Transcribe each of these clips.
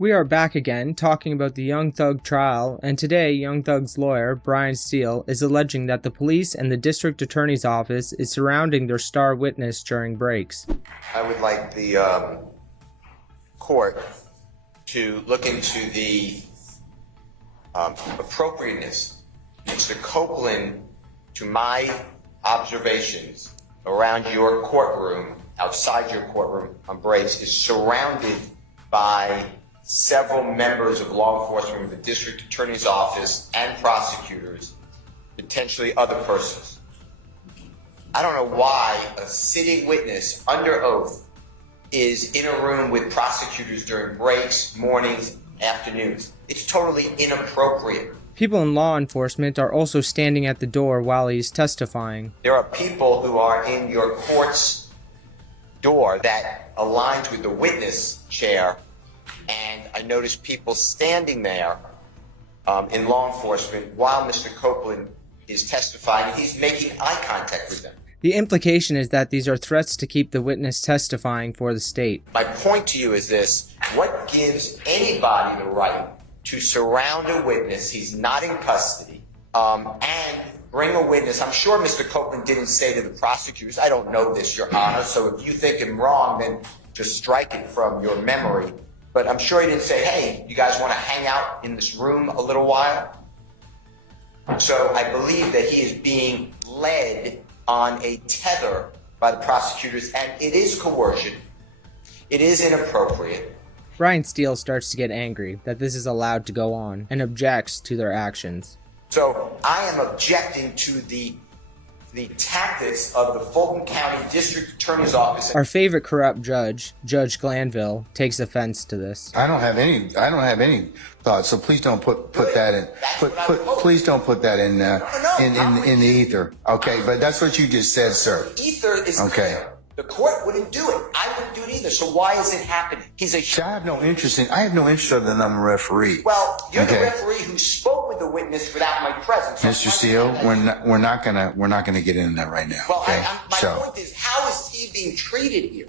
We are back again talking about the Young Thug trial, and today Young Thug's lawyer, Brian Steele, is alleging that the police and the district attorney's office is surrounding their star witness during breaks. I would like the court to look into the appropriateness, Mr. Copeland, to my observations around your courtroom, outside your courtroom on breaks, is surrounded by several members of law enforcement of the district attorney's office and prosecutors, potentially other persons. I don't know why a sitting witness under oath is in a room with prosecutors during breaks, mornings, afternoons. It's totally inappropriate. People in law enforcement are also standing at the door while he's testifying. There are people who are in your court's door that aligns with the witness chair, and I noticed people standing there in law enforcement while Mr. Copeland is testifying. He's making eye contact with them. The implication is that these are threats to keep the witness testifying for the state. My point to you is this: what gives anybody the right to surround a witness, he's not in custody, and bring a witness? I'm sure Mr. Copeland didn't say to the prosecutors, I don't know this, Your Honor, so if you think I'm wrong, then just strike it from your memory. But I'm sure he didn't say, hey, you guys want to hang out in this room a little while? So I believe that he is being led on a tether by the prosecutors, and it is coercion. It is inappropriate. Brian Steele starts to get angry that this is allowed to go on and objects to their actions. So I am objecting to the tactics of the Fulton County District Attorney's Office. Our favorite corrupt judge, Judge Glanville, takes offense to this. I don't have any thoughts, so please don't put that in. Please don't put that in the ether. Okay, but that's what you just said, sir. Ether is okay. Clear. The court wouldn't do it. I wouldn't do it either. So why is it happening? I have no interest other than I'm a referee. Well, you're the referee who spoke with the witness without my presence. Mr. Steele, we're not gonna get into that right now. Well, okay? my point is, how is he being treated here?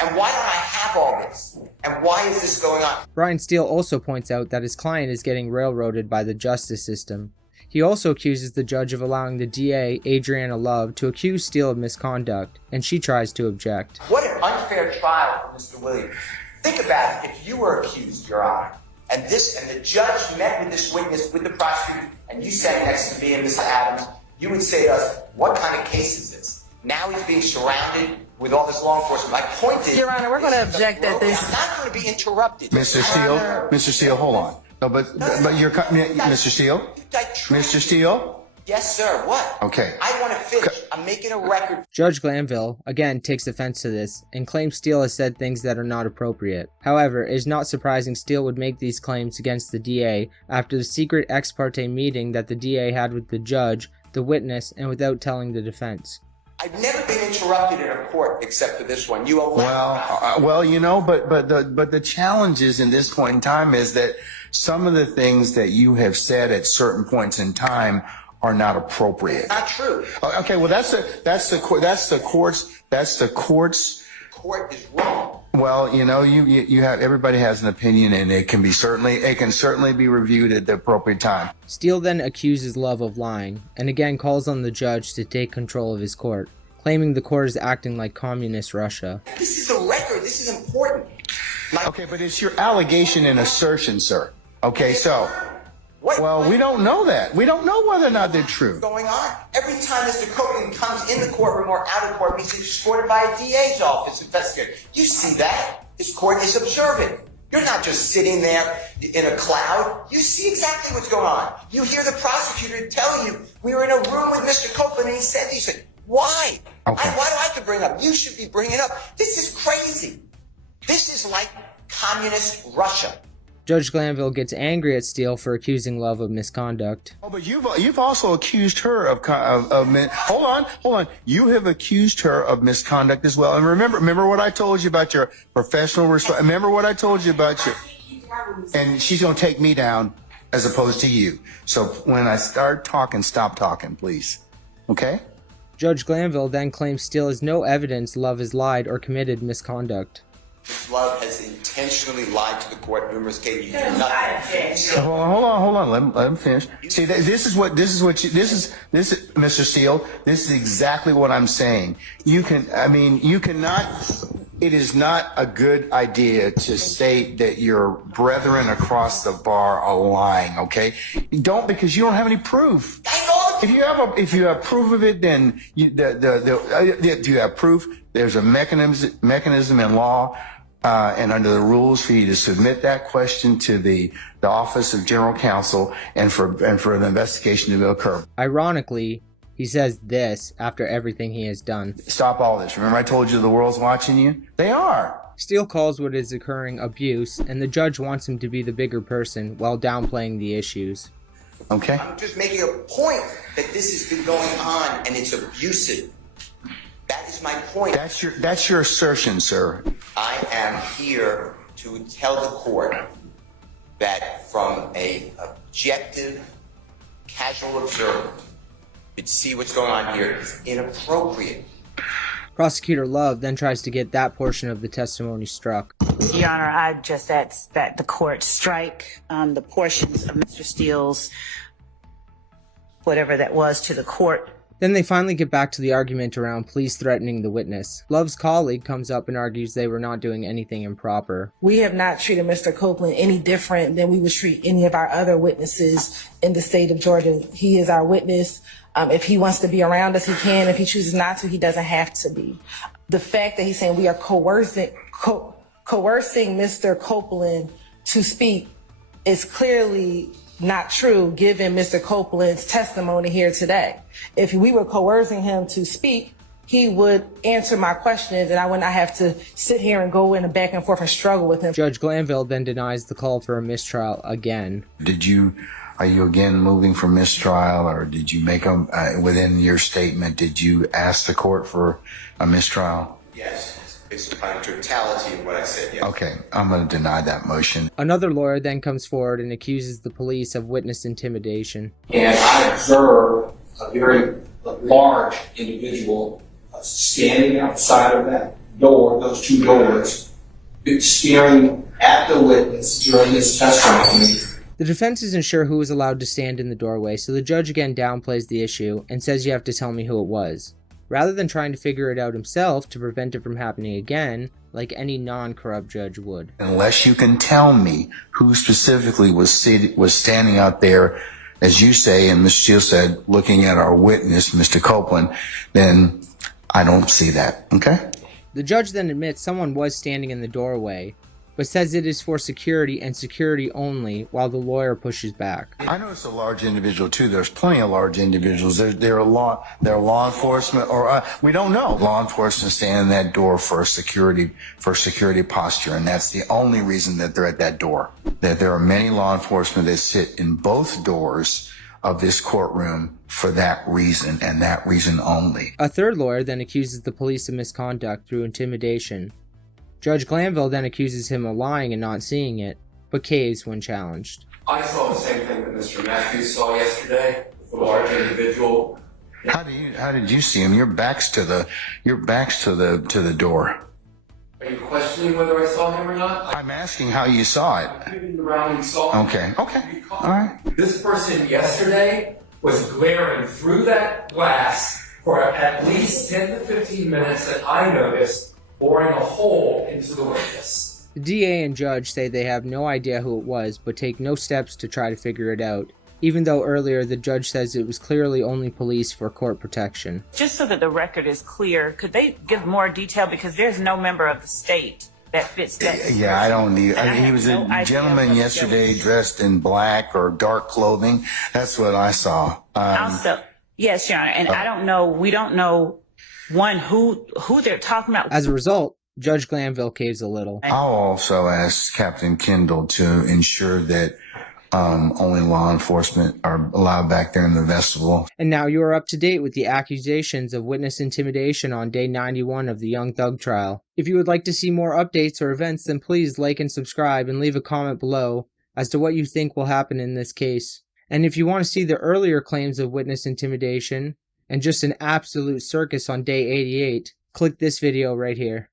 And why don't I have all this? And why is this going on? Brian Steele also points out that his client is getting railroaded by the justice system. He also accuses the judge of allowing the DA, Adriana Love, to accuse Steele of misconduct, and she tries to object. What an unfair trial for Mr. Williams. Think about it. If you were accused, Your Honor, and the judge met with this witness, with the prosecutor, and you sat next to me and Mr. Adams, you would say to us, what kind of case is this? Now he's being surrounded with all this law enforcement. My point is, Your Honor, we're going to object at this. I'm not going to be interrupted. Mr. Steele, hold on. No, but you're Mr. Steele? Mr. Steele? Yes, sir. What? Okay. I want to finish. I'm making a record. Judge Glanville, again, takes offense to this and claims Steele has said things that are not appropriate. However, it is not surprising Steele would make these claims against the DA after the secret ex parte meeting that the DA had with the judge, the witness, and without telling the defense. I've never been interrupted in a court except for this one. You well, you know, but the challenge is in this point in time is that some of the things that you have said at certain points in time are not appropriate. Not true. Okay, well that's the court's. The court is wrong. Well, you know, you have, everybody has an opinion, and it can certainly be reviewed at the appropriate time. Steele then accuses Love of lying, and again calls on the judge to take control of his court, claiming the court is acting like communist Russia. This is a record. This is important. Okay, but it's your allegation and assertion, sir. Okay, so. Well, we don't know that. We don't know whether or not they're true. What's going on? Every time Mr. Copeland comes in the courtroom or out of court, he's escorted by a DA's office investigator. You see that? This court is observant. You're not just sitting there in a cloud. You see exactly what's going on. You hear the prosecutor tell you, we were in a room with Mr. Copeland and he said these things. Why? Okay. Why do I have to bring up? You should be bringing it up. This is crazy. This is like communist Russia. Judge Glanville gets angry at Steele for accusing Love of misconduct. Oh, but you've also accused her of hold on. You have accused her of misconduct as well. And remember what I told you about your professional responsibility. Remember what I told you about your. And she's gonna take me down as opposed to you. So when I start talking, stop talking, please. Okay? Judge Glanville then claims Steele has no evidence Love has lied or committed misconduct. Ms. Love has intentionally lied to the court numerous cases. You do nothing. Hold on. Let him finish. See, this is Mr. Steele. This is exactly what I'm saying. You cannot. It is not a good idea to state that your brethren across the bar are lying. Okay, you don't, because you don't have any proof. If you have proof of it, then if you have proof, there's a mechanism in law and under the rules for you to submit that question to the Office of General Counsel and for an investigation to occur. Ironically, he says this after everything he has done. Stop all this. Remember I told you the world's watching you? They are. Steele calls what is occurring abuse, and the judge wants him to be the bigger person while downplaying the issues. Okay. I'm just making a point that this has been going on and it's abusive. That is my point. That's your assertion, sir. I am here to tell the court that from an objective, casual observer, could see what's going on here is inappropriate. Prosecutor Love then tries to get that portion of the testimony struck. Your Honor, I just ask that the court strike the portions of Mr. Steele's, whatever that was, to the court. Then they finally get back to the argument around police threatening the witness. Love's colleague comes up and argues they were not doing anything improper. We have not treated Mr. Copeland any different than we would treat any of our other witnesses in the state of Georgia. He is our witness. If he wants to be around us, he can. If he chooses not to, he doesn't have to be. The fact that he's saying we are coercing Mr. Copeland to speak is clearly not true, given Mr. Copeland's testimony here today. If we were coercing him to speak, he would answer my questions and I would not have to sit here and go in a back and forth and struggle with him. Judge Glanville then denies the call for a mistrial again. Are you again moving for mistrial, or did you make within your statement, did you ask the court for a mistrial? Yes. Based upon totality of what I said, yes. Okay, I'm going to deny that motion. Another lawyer then comes forward and accuses the police of witness intimidation. And I observed a very large individual standing outside of that door, those two doors, staring at the witness during his testimony. The defense isn't sure who was allowed to stand in the doorway, so the judge again downplays the issue and says you have to tell me who it was, rather than trying to figure it out himself to prevent it from happening again, like any non-corrupt judge would. Unless you can tell me who specifically was standing out there, as you say, and Ms. Steele said, looking at our witness, Mr. Copeland, then I don't see that, okay? The judge then admits someone was standing in the doorway, but says it is for security and security only, while the lawyer pushes back. I know it's a large individual too. There's plenty of large individuals. They're law enforcement, or we don't know. Law enforcement stand in that door for security posture, and that's the only reason that they're at that door. That there are many law enforcement that sit in both doors of this courtroom for that reason, and that reason only. A third lawyer then accuses the police of misconduct through intimidation. Judge Glanville then accuses him of lying and not seeing it, but caves when challenged. I saw the same thing that Mr. Matthews saw yesterday, with the large individual. How did you see him? Your back's to the door. Are you questioning whether I saw him or not? I'm asking how you saw it. I moved around and saw him. Okay. All right. This person yesterday was glaring through that glass for at least 10 to 15 minutes that I noticed, boring a hole into the witness. The DA and judge say they have no idea who it was, but take no steps to try to figure it out, even though earlier the judge says it was clearly only police for court protection. Just so that the record is clear, could they give more detail, because there's no member of the state that fits that. Yeah, I don't need. He was a gentleman yesterday dressed in black or dark clothing. That's what I saw. Also, yes, Your Honor, and I don't know. We don't know who they're talking about. As a result, Judge Glanville caves a little. I'll also ask Captain Kendall to ensure that only law enforcement are allowed back there in the vestibule. And now you are up to date with the accusations of witness intimidation on day 91 of the Young Thug trial. If you would like to see more updates or events, then please like and subscribe and leave a comment below as to what you think will happen in this case. And if you want to see the earlier claims of witness intimidation and just an absolute circus on day 88, click this video right here.